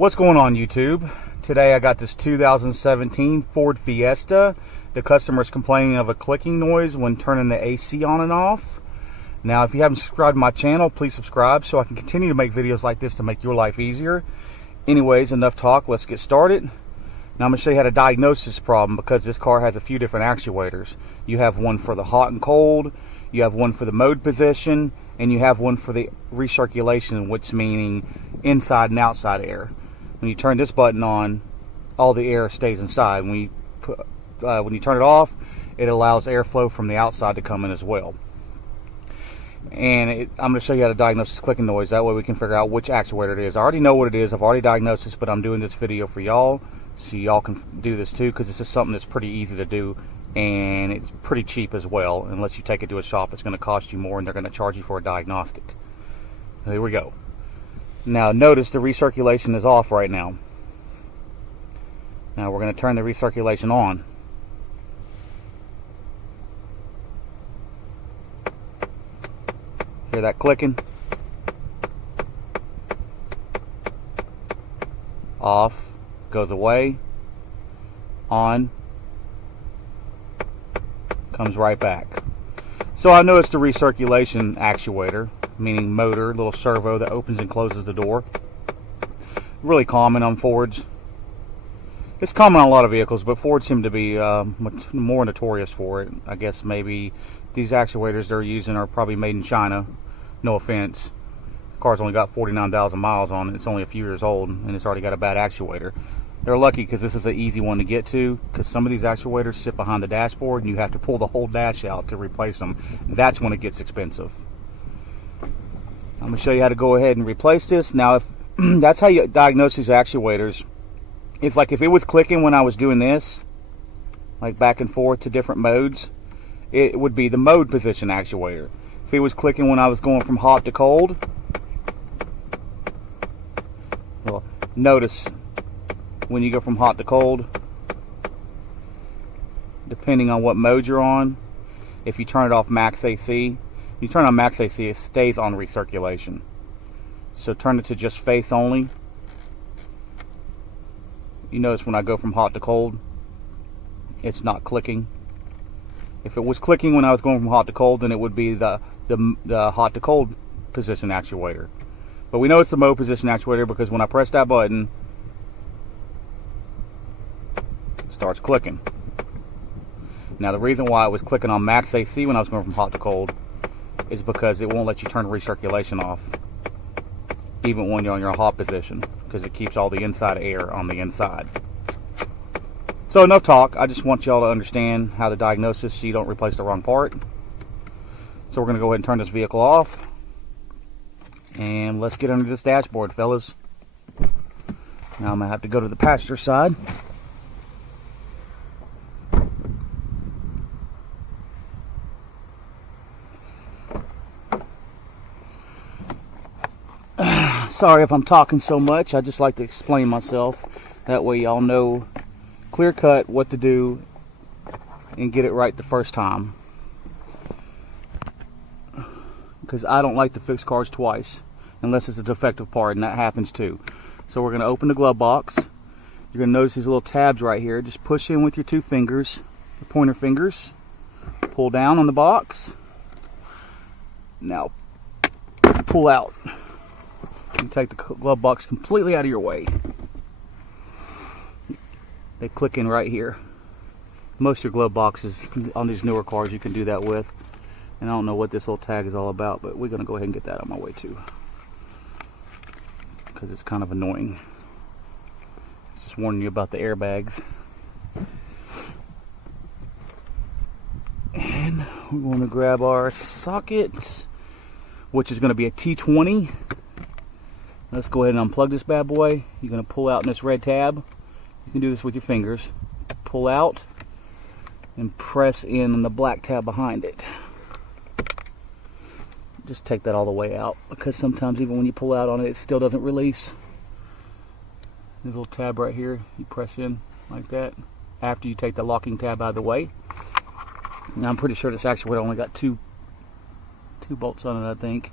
What's going on, YouTube? Today I got this 2017 Ford Fiesta. The customer's complaining of a clicking noise when turning the AC on and off. Now, if you haven't subscribed to my channel, please subscribe so I can continue to make videos like this to make your life easier. Anyways, enough talk, let's get started. Now I'm going to show you how to diagnose this problem because this car has a few different actuators. You have one for the hot and cold, you have one for the mode position, and you have one for the recirculation, which meaning inside and outside air. When you turn this button on, all the air stays inside. When you turn it off, it allows airflow from the outside to come in as well. And I'm going to show you how to diagnose this clicking noise. That way we can figure out which actuator it is. I already know what it is. I've already diagnosed this, but I'm doing this video for y'all so y'all can do this too, because this is something that's pretty easy to do and it's pretty cheap as well. Unless you take it to a shop, it's going to cost you more and they're going to charge you for a diagnostic. Here we go. Now notice the recirculation is off right now. Now we're going to turn the recirculation on. Hear that clicking? Off, goes away, on, comes right back. So I know it's the recirculation actuator, meaning motor, little servo that opens and closes the door. Really common on Fords. It's common on a lot of vehicles, but Ford seem to be more notorious for it. I guess maybe these actuators they're using are probably made in China. No offense. The car's only got 49,000 miles on it. It's only a few years old, and it's already got a bad actuator. They're lucky because this is an easy one to get to, because some of these actuators sit behind the dashboard and you have to pull the whole dash out to replace them. That's when it gets expensive. I'm going to show you how to go ahead and replace this. Now, if that's how you diagnose these actuators. It's like if it was clicking when I was doing this, like back and forth to different modes, it would be the mode position actuator. If it was clicking when I was going from hot to cold, well, notice when you go from hot to cold, depending on what mode you're on, if you turn it off max AC, you turn on max AC, it stays on recirculation. So turn it to just face only. You notice when I go from hot to cold, it's not clicking. If it was clicking when I was going from hot to cold, then it would be the hot to cold position actuator. But we know it's the mode position actuator because when I press that button, it starts clicking. Now the reason why I was clicking on max AC when I was going from hot to cold is because it won't let you turn recirculation off even when you're on your hot position, because it keeps all the inside air on the inside. So enough talk. I just want y'all to understand how to diagnose this so you don't replace the wrong part. So we're going to go ahead and turn this vehicle off. And let's get under this dashboard, fellas. Now I'm going to have to go to the passenger side. Sorry if I'm talking so much. I just like to explain myself. That way y'all know clear cut what to do and get it right the first time. Because I don't like to fix cars twice unless it's a defective part, and that happens too. So we're going to open the glove box. You're going to notice these little tabs right here. Just push in with your two fingers, your pointer fingers. Pull down on the box. Now pull out. You take the glove box completely out of your way. They click in right here. Most of your glove boxes on these newer cars you can do that with. And I don't know what this little tag is all about, but we're going to go ahead and get that on my way too, because it's kind of annoying. It's just warning you about the airbags. And we're going to grab our socket, which is going to be a T20. Let's go ahead and unplug this bad boy. You're going to pull out in this red tab. You can do this with your fingers. Pull out and press in on the black tab behind it. Just take that all the way out, because sometimes even when you pull out on it, it still doesn't release. This little tab right here, you press in like that after you take the locking tab out of the way. Now I'm pretty sure this actuator only got two bolts on it, I think.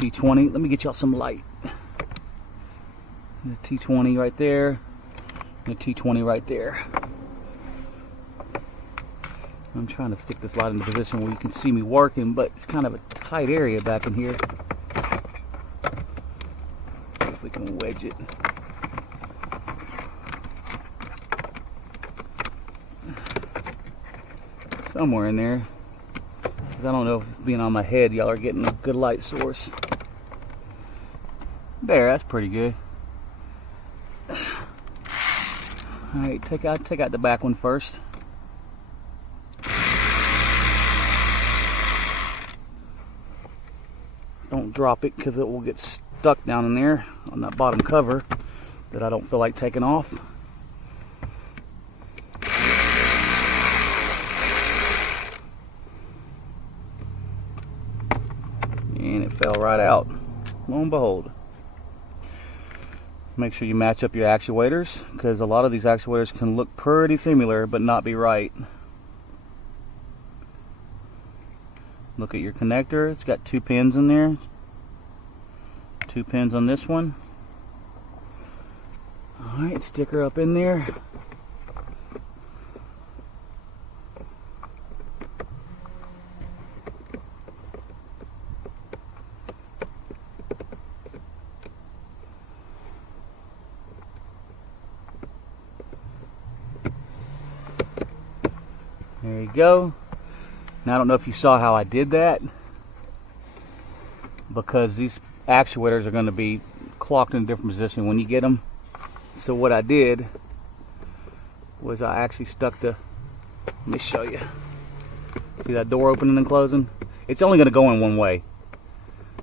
T20. Let me get y'all some light. The T20 right there. The T20 right there. I'm trying to stick this light in the position where you can see me working, but it's kind of a tight area back in here. See if we can wedge it. Somewhere in there. I don't know if being on my head, y'all are getting a good light source. There, that's pretty good. Alright, take out the back one first. Don't drop it because it will get stuck down in there on that bottom cover that I don't feel like taking off. And it fell right out. Lo and behold. Make sure you match up your actuators, because a lot of these actuators can look pretty similar but not be right. Look at your connector. It's got 2 pins in there. 2 pins on this one. Alright, stick her up in there. There you go. Now I don't know if you saw how I did that, because these actuators are going to be clocked in a different position when you get them. So what I did was I actually stuck the, let me show you. See that door opening and closing? It's only going to go in one way.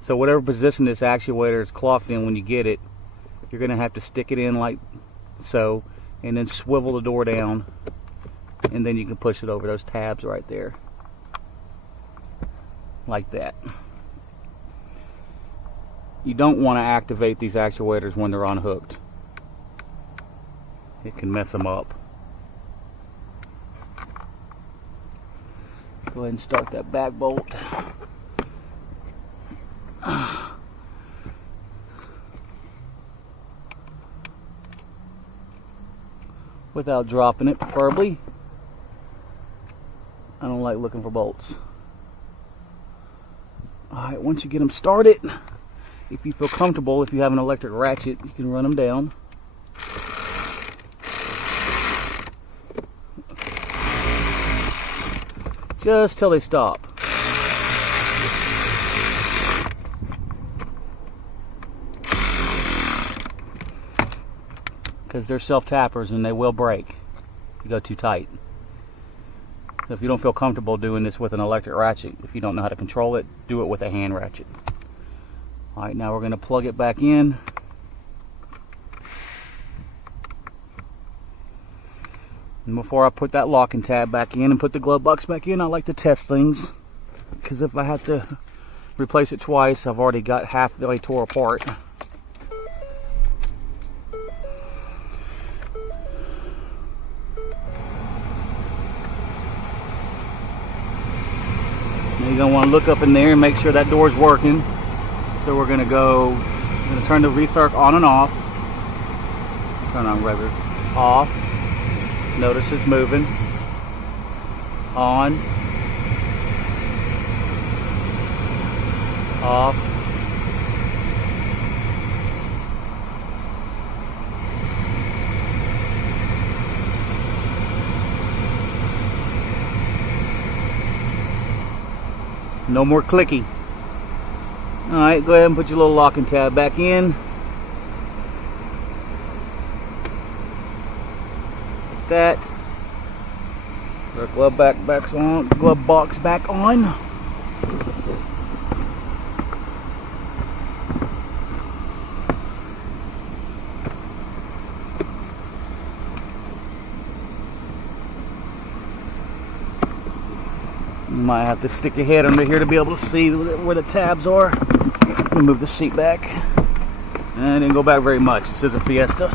So whatever position this actuator is clocked in when you get it, you're going to have to stick it in like so, and then swivel the door down, and then you can push it over those tabs right there. Like that. You don't want to activate these actuators when they're unhooked. It can mess them up. Go ahead and start that back bolt. Without dropping it, preferably. I don't like looking for bolts. Alright, once you get them started, if you feel comfortable, if you have an electric ratchet, you can run them down. Just till they stop. Because they're self-tappers and they will break if you go too tight. So if you don't feel comfortable doing this with an electric ratchet, if you don't know how to control it, do it with a hand ratchet. Alright, now we're going to plug it back in. And before I put that locking tab back in and put the glove box back in, I like to test things. Because if I have to replace it twice, I've already got half the way tore apart. You're going to want to look up in there and make sure that door's working. So we're going to turn the recirc on and off. Turn on rather. Off. Notice it's moving. On. Off. No more clicking. Alright, go ahead and put your little locking tab back in. Like that. Put our glove box back on. You might have to stick your head under here to be able to see where the tabs are. Let me move the seat back. And didn't go back very much. This is a Fiesta.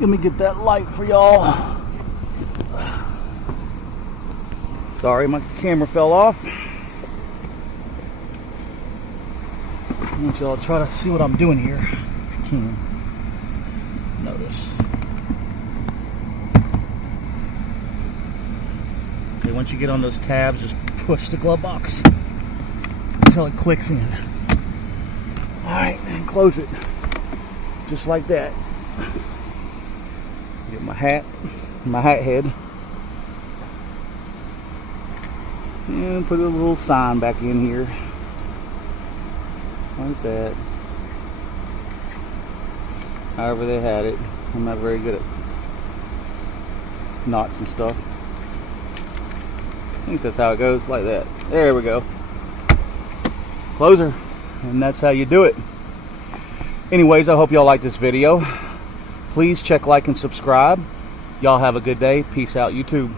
Let me get that light for y'all. Sorry, my camera fell off. I want y'all to try to see what I'm doing here. If you can notice. Okay, once you get on those tabs, just push the glove box until it clicks in. Alright, and close it. Just like that. Get my hat head. And put a little sign back in here. Like that. However they had it. I'm not very good at knots and stuff. I think that's how it goes, like that. There we go. Closer. And that's how you do it. Anyways, I hope y'all like this video. Please check, like, and subscribe. Y'all have a good day. Peace out, YouTube.